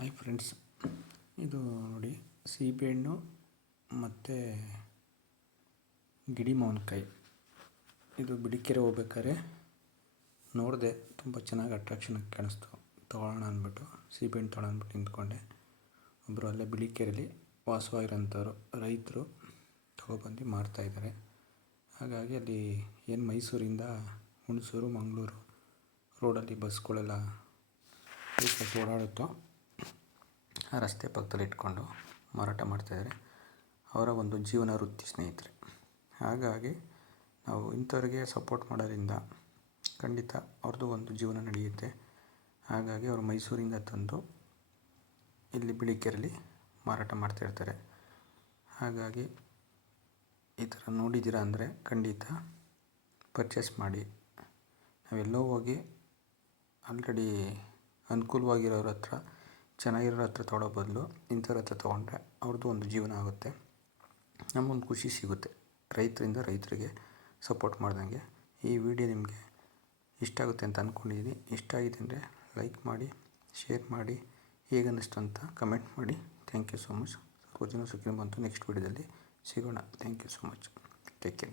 Hi friends ಇದು ನೋಡಿ ಸೀಬೆಹಣ್ಣು ಮತ್ತು ಗಿಡಿ ಮಾವಿನಕಾಯಿ. ಇದು ಬಿಡಿಕೆರೆ ಹೋಗ್ಬೇಕಾದ್ರೆ ನೋಡಿದೆ ತುಂಬ ಚೆನ್ನಾಗಿ ಅಟ್ರಾಕ್ಷನಾಗಿ ಕಾಣಿಸ್ತು. ತೊಗೊಳ್ಳೋಣ ಅಂದ್ಬಿಟ್ಟು ಸೀಬೆಹಣ್ಣು ತೊಗೊಳ್ಳೋಣ ಅಂದ್ಬಿಟ್ಟು ನಿಂತ್ಕೊಂಡೆ. ಒಬ್ಬರು ಅಲ್ಲೇ ಬಿಳಿಕೆರೆಯಲ್ಲಿ ವಾಸವಾಗಿರೋಂಥವ್ರು, ರೈತರು ತೊಗೊಬಂದು ಮಾರ್ತಾಯಿದ್ದಾರೆ ಹಾಗಾಗಿ ಅಲ್ಲಿ ಏನು ಮೈಸೂರಿಂದ ಹುಣಸೂರು, ಮಂಗಳೂರು ರೋಡಲ್ಲಿ ಬಸ್ಗಳೆಲ್ಲ ಓಡಾಡುತ್ತೋ ರಸ್ತೆ ಪಕ್ಕದಲ್ಲಿ ಇಟ್ಕೊಂಡು ಮಾರಾಟ ಮಾಡ್ತಾಯಿದ್ದಾರೆ ಅವರ ಒಂದು ಜೀವನ ವೃತ್ತಿ ಸ್ನೇಹಿತರೆ. ಹಾಗಾಗಿ ನಾವು ಇಂಥವ್ರಿಗೆ ಸಪೋರ್ಟ್ ಮಾಡೋದ್ರಿಂದ ಖಂಡಿತ ಅವ್ರದ್ದು ಒಂದು ಜೀವನ ನಡೆಯುತ್ತೆ. ಹಾಗಾಗಿ ಅವರು ಮೈಸೂರಿಂದ ತಂದು ಇಲ್ಲಿ ಬಿಳಿಕೆರೆಯಲ್ಲಿ ಮಾರಾಟ ಮಾಡ್ತಾಯಿರ್ತಾರೆ ಹಾಗಾಗಿ ಈ ಥರ ನೋಡಿದ್ದೀರ ಅಂದರೆ ಖಂಡಿತ ಪರ್ಚೇಸ್ ಮಾಡಿ. ನಾವೆಲ್ಲೋ ಹೋಗಿ ಆಲ್ರೆಡಿ ಅನುಕೂಲವಾಗಿರೋರ ಹತ್ರ ಚೆನ್ನಾಗಿರೋರ ಹತ್ರ ತೊಗೊಳ್ಳೋ ಬದಲು ಇಂಥವ್ರ ಹತ್ರ ತೊಗೊಂಡ್ರೆ ಅವ್ರದ್ದು ಒಂದು ಜೀವನ ಆಗುತ್ತೆ. ನಮಗೊಂದು ಖುಷಿ ಸಿಗುತ್ತೆ. ರೈತರಿಂದ ರೈತರಿಗೆ ಸಪೋರ್ಟ್ ಮಾಡ್ದಂಗೆ. ಈ ವಿಡಿಯೋ ನಿಮಗೆ ಇಷ್ಟ ಆಗುತ್ತೆ ಅಂತ ಅಂದ್ಕೊಂಡಿದ್ದೀನಿ ಇಷ್ಟ ಆಗಿದೆ ಅಂದರೆ ಲೈಕ್ ಮಾಡಿ ಶೇರ್ ಮಾಡಿ ಹೇಗನ್ನಿಸ್ತು ಅಂತ ಕಮೆಂಟ್ ಮಾಡಿ. ಥ್ಯಾಂಕ್ ಯು ಸೋ ಮಚ್ ಸರ್ವಜನ ಸುಖಿನ ಬಂತು. ನೆಕ್ಸ್ಟ್ ವಿಡಿಯೋದಲ್ಲಿ ಸಿಗೋಣ. Thank you so much take care